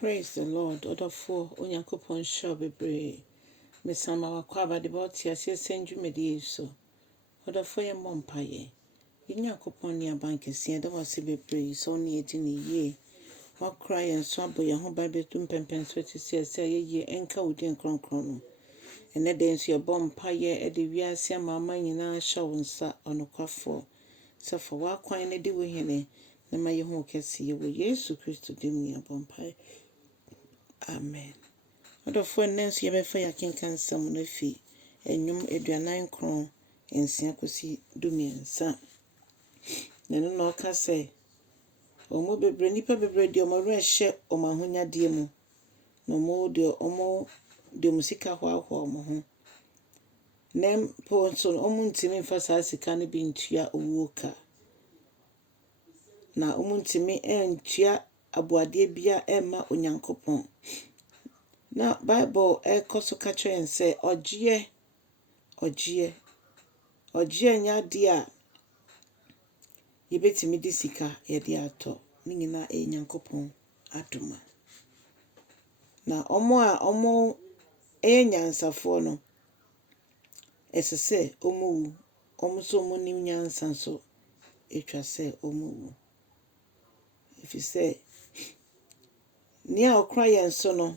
Praise the Lord. Order for Onyankopon show bebre. Mesama wakwa ba de boti ase senju medie so. Order for ye mompaye. Onyankopon ni abankese da wase bebre so ni edi ni ye. Wakra ye so abo ye ho ba betum pempen so ti se ye enka odi nkronkron no. Ene de nso ye bompaye e de wiase mama nyina show nsa onokwafo. So for wakwan ne de wo hene na ma ye ho kese ye wo Yesu Kristo dim ni abompaye. Amen. Order for Nancy Ebefa Yakin some no fee, and yum Edrianine cron, and Siacosi Dumian, Nano no can say, O mo be brenipa be bread your more share o mahunya diemo, no more de omo de musica while home. Nem ponson omuntimi fasa Sika bin tia uwoka. Na omuntimi tia abuade bia emma Onyankopon. Na Bible koso kacho en say ogie nya dia yebetimi di sika ye dia ato ni nyina Nyankopon adoma. Na omo nyansafo no esese omo so omo nim nyansa so etwa se omo if you say nia okra yen so no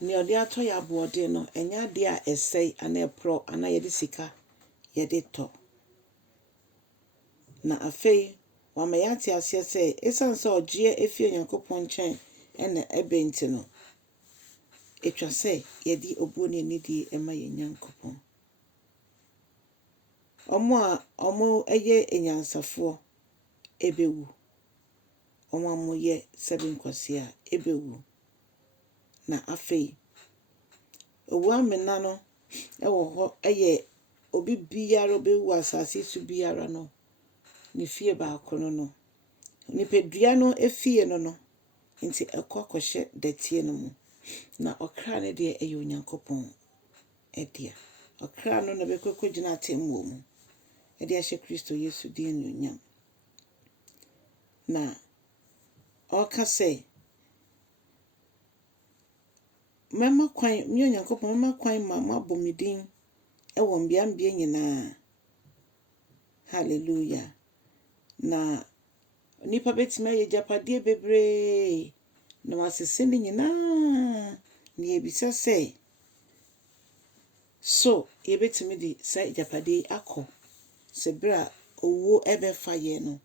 ni ode ato ya boode no enya de a esei ana epro ana ye de sika ye de to na afei wa me yate ase se esanse ogie efi Onyankopon chen ena ebenti no etwa se ye di obuoni ni di ema ye Nyankopon omo eye enyansafo ebewu omo amoye 7 kwasia ebewu na afei owu amena no ewo ho eye obi biara obewu asase su biara no ni fie ba akono no ni pedua no efie no nti ekwakohye datie no mu na okra ne de eye Onyankopon edia okra no na bekwekogina atemmo mu ede ahye Kristo Yesu di enyonyam na oka say mama kwan mi Onyankopon mama kwan mama bomidin ewo mbiambie nyina hallelujah na nipa betima ye japade bebre na wasese ni nyina ni ebisa say so ye betimi di say japade akọ se bra owo ebefa ye no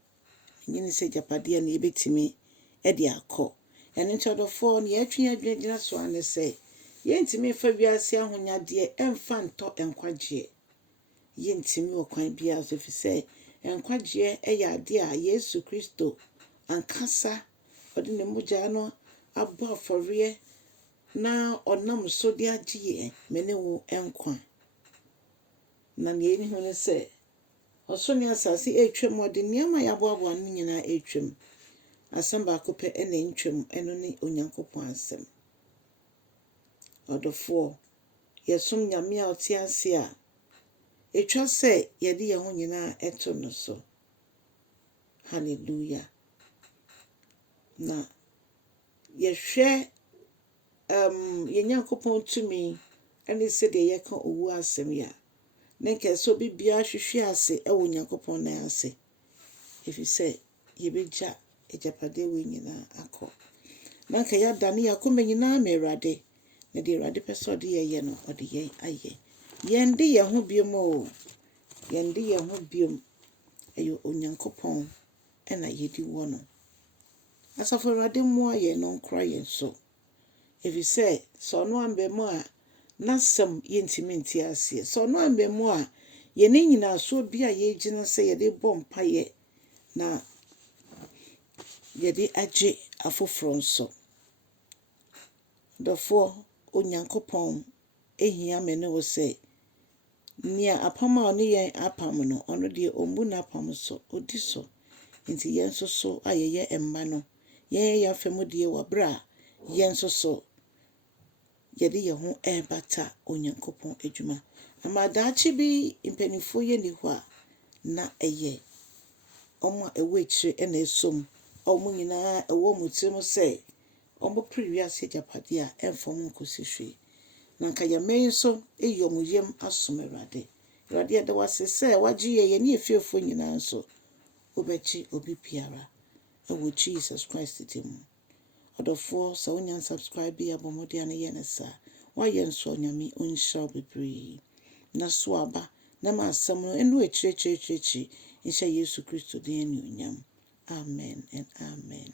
nyini se japade na ye betimi e di akọ ene nchodofo na ye atwe adwagina so ane say ye ntimi fa wiase ahonyade emfa nto enkwaje ye ntimi okwan bia so fi say enkwaje eya ade a Yesu Kristo ankasa ode ne mogya no abo afore na onam so de agye mene wo enkwa na ne ni hu ne say osoni asase etwem ode niam ya boabo an nyina etwem asamba kope ene ntwem eno ne Onyankopon asem odofo yesum nyame a otiase a etwa se yede ye ho nyina eto no so hallelujah na yehwe ye Nyankopon tumi ene se de ye ka owu asem ya nenke so bibia hwehwe ase ewo Nyankopon na ase if you say ye beja ejapade we nyina akọ nanka ya dane yakoma nyina merade na de rade peso de ye no ode ye aye yende ye ho biom o yende ye ho biom ayo Onyankopon ena yedi wono asafo rade mo aye no nkra ye so if you say so no ambe mo a nasem ye ntimi nti ase so no ambe mo a ye ne nyina so bia ye gina se ye de bompa ye na ye de age afoforo nso dofo Onyankopon ehia me ne wo se nia apama oni yen apam no ono de ombu na apam so odi so nti yen so ayeye emma no yen ya femu de wa bra yen so ye de ye ho bata Onyankopon adwuma amadaachi bi impenifo ye ni ho a na eye omo ewe chire ena esom omo nyina ewo mutim se ɔmo previous japade a ɛmfom nkosi hwe na nka yɛmɛn so ɛyɛ yam asom Awurade Awurade ɛda wase sɛ wagye yɛ ne efiefo nyinaa nso wobɛkyi obi biara ɛwɔ Jesus Christ dim ɔdɔfoɔ sɛ wonya subscribe bi abɔ mmɔden ne yɛ ne saa wayɛ nso Nyame ɔnhyira wo bebree na so aba na ma asɛm no ɛno akyirɛkyirɛkyirɛkyiri nhyɛ Yesu Kristo din anuonyam amen and amen.